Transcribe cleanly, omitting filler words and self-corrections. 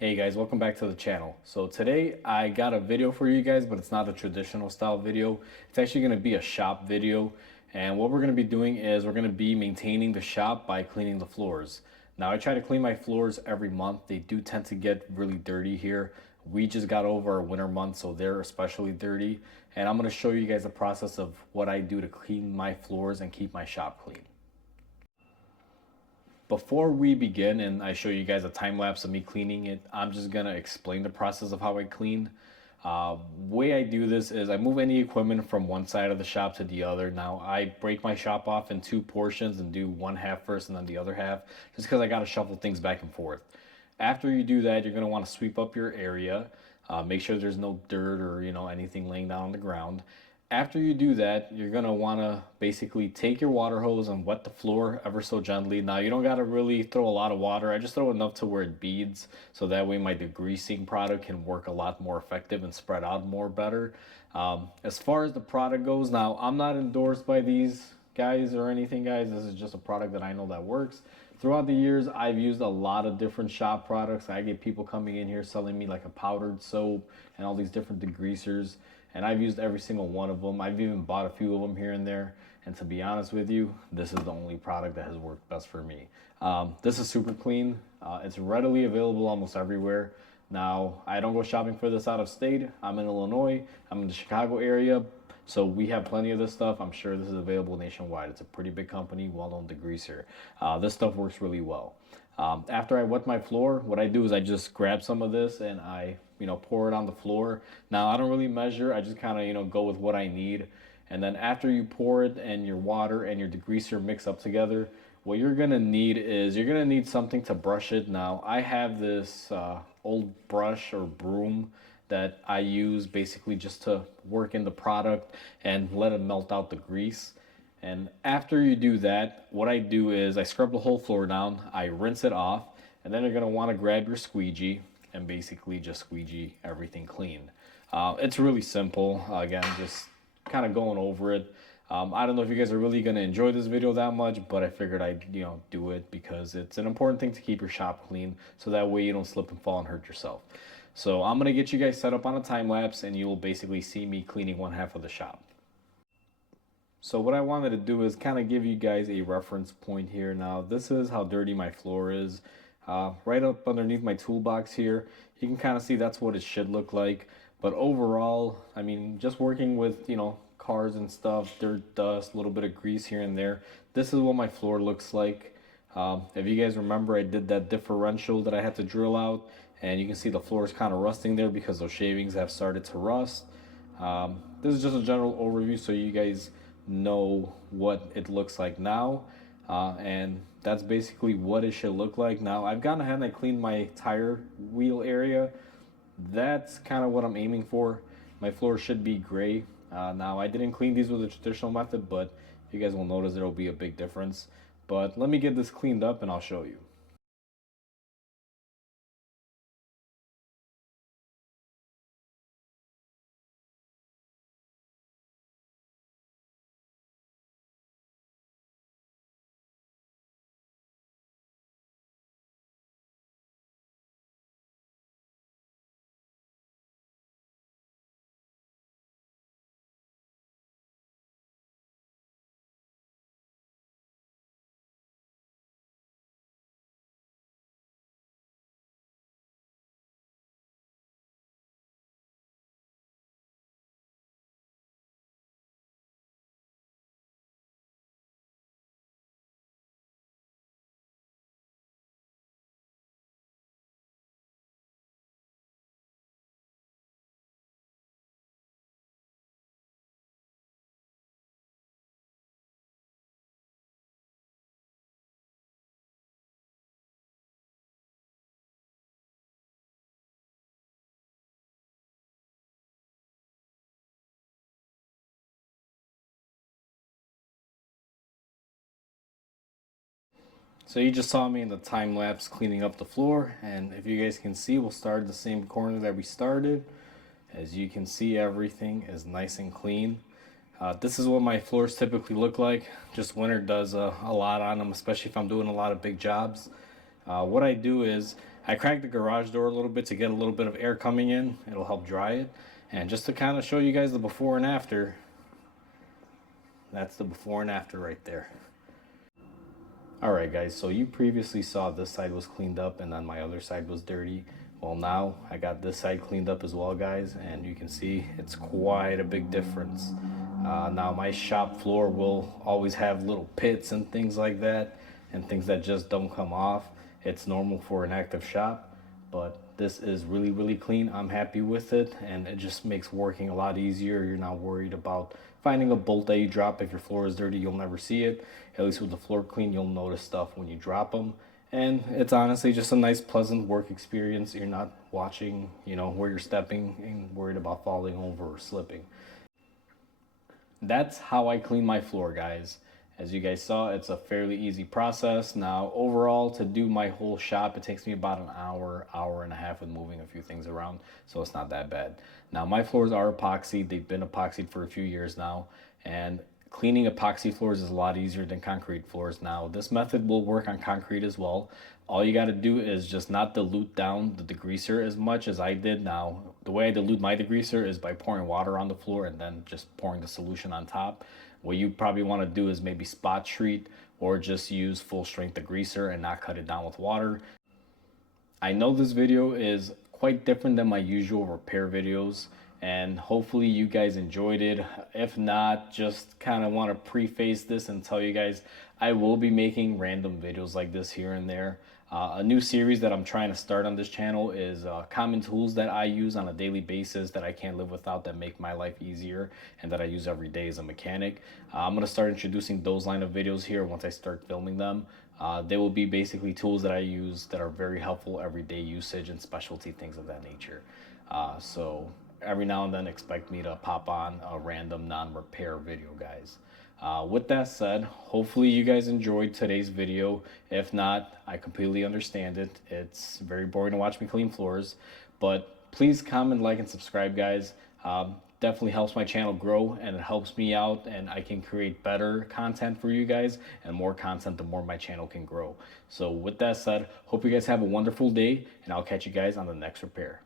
Hey guys, welcome back to the channel. So today I got a video for you guys, but it's not a traditional style video. It's actually going to be a shop video. And what we're going to be doing is we're going to be maintaining the shop by cleaning the floors. Now I try to clean my floors every month. They do tend to get really dirty here. We just got over our winter months, so they're especially dirty. And I'm going to show you guys the process of what I do to clean my floors and keep my shop clean. Before we begin and I show you guys a time lapse of me cleaning it, I'm just gonna explain the process of how I clean. Way I do this is I move any equipment from one side of the shop to the other. Now I break my shop off in two portions and do one half first and then the other half, just because I gotta shuffle things back and forth. After you do that, you're gonna want to sweep up your area, make sure there's no dirt or anything laying down on the ground. After you do that, you're gonna wanna basically take your water hose and wet the floor ever so gently. Now you don't gotta really throw a lot of water. I just throw enough to where it beads, so that way my degreasing product can work a lot more effective and spread out more better. As far as the product goes, now I'm not endorsed by these guys or anything, guys. This is just a product that I know that works. Throughout the years, I've used a lot of different shop products. I get people coming in here selling me like a powdered soap and all these different degreasers, and I've used every single one of them. I've even bought a few of them here and there. And to be honest with you, this is the only product that has worked best for me. This is super clean. It's readily available almost everywhere. Now, I don't go shopping for this out of state. I'm in Illinois. I'm in the Chicago area. So we have plenty of this stuff. I'm sure this is available nationwide. It's a pretty big company, well-known degreaser. This stuff works really well. After I wet my floor, what I do is I just grab some of this and I, pour it on the floor. Now I don't really measure. I just kind of, go with what I need. And then after you pour it and your water and your degreaser mix up together, what you're gonna need is you're gonna need something to brush it. Now I have this old brush or broom that I use basically just to work in the product and let it melt out the grease. And after you do that, what I do is I scrub the whole floor down, I rinse it off, and then you're gonna wanna grab your squeegee and basically just squeegee everything clean. It's really simple. Again, just kind of going over it. I don't know if you guys are really gonna enjoy this video that much, but I figured I'd do it because it's an important thing to keep your shop clean, so that way you don't slip and fall and hurt yourself. So I'm gonna get you guys set up on a time lapse, and you will basically see me cleaning one half of the shop. So what I wanted to do is kind of give you guys a reference point here. Now this is how dirty my floor is. Right up underneath my toolbox here, you can kind of see that's what it should look like. But overall, I mean, just working with, cars and stuff, dirt, dust, a little bit of grease here and there, this is what my floor looks like. If you guys remember, I did that differential that I had to drill out, and you can see the floor is kind of rusting there because those shavings have started to rust. This is just a general overview so you guys know what it looks like now, and that's basically what it should look like. Now I've gone ahead and I cleaned my tire wheel area. That's kind of what I'm aiming for. My floor should be gray. Now I didn't clean these with the traditional method, but you guys will notice there will be a big difference. But let me get this cleaned up and I'll show you. So you just saw me in the time lapse cleaning up the floor, and if you guys can see, we'll start at the same corner that we started. As you can see, everything is nice and clean. This is what my floors typically look like. Just winter does a lot on them, especially if I'm doing a lot of big jobs. What I do is I cracked the garage door a little bit to get a little bit of air coming in. It'll help dry it. And just to kind of show you guys the before and after, that's the before and after right there. Alright guys, so you previously saw this side was cleaned up and then my other side was dirty. Well, now I got this side cleaned up as well, guys, and you can see it's quite a big difference. Now my shop floor will always have little pits and things like that, and things that just don't come off. It's normal for an active shop, but this is really, really clean. I'm happy with it, and it just makes working a lot easier. You're not worried about finding a bolt that you drop. If your floor is dirty, you'll never see it. At least with the floor clean, you'll notice stuff when you drop them. And it's honestly just a nice, pleasant work experience. You're not watching, where you're stepping and worried about falling over or slipping. That's how I clean my floor, guys. As you guys saw, it's a fairly easy process. Now, overall, to do my whole shop, it takes me about an hour, hour and a half with moving a few things around, so it's not that bad. Now, my floors are epoxied. They've been epoxied for a few years now, and cleaning epoxy floors is a lot easier than concrete floors. Now, this method will work on concrete as well. All you got to do is just not dilute down the degreaser as much as I did. Now, the way I dilute my degreaser is by pouring water on the floor and then just pouring the solution on top. What you probably want to do is maybe spot treat or just use full strength degreaser and not cut it down with water. I know this video is quite different than my usual repair videos, and hopefully you guys enjoyed it. If not, just kind of want to preface this and tell you guys I will be making random videos like this here and there. A new series that I'm trying to start on this channel is common tools that I use on a daily basis that I can't live without, that make my life easier and that I use every day as a mechanic. I'm going to start introducing those line of videos here once I start filming them. They will be basically tools that I use that are very helpful everyday usage and specialty things of that nature. So every now and then expect me to pop on a random non-repair video, guys. With that said, hopefully you guys enjoyed today's video. If not, I completely understand it. It's very boring to watch me clean floors, but please comment, like, and subscribe, guys. Definitely helps my channel grow, and it helps me out, and I can create better content for you guys, and more content the more my channel can grow. So with that said, hope you guys have a wonderful day, and I'll catch you guys on the next repair.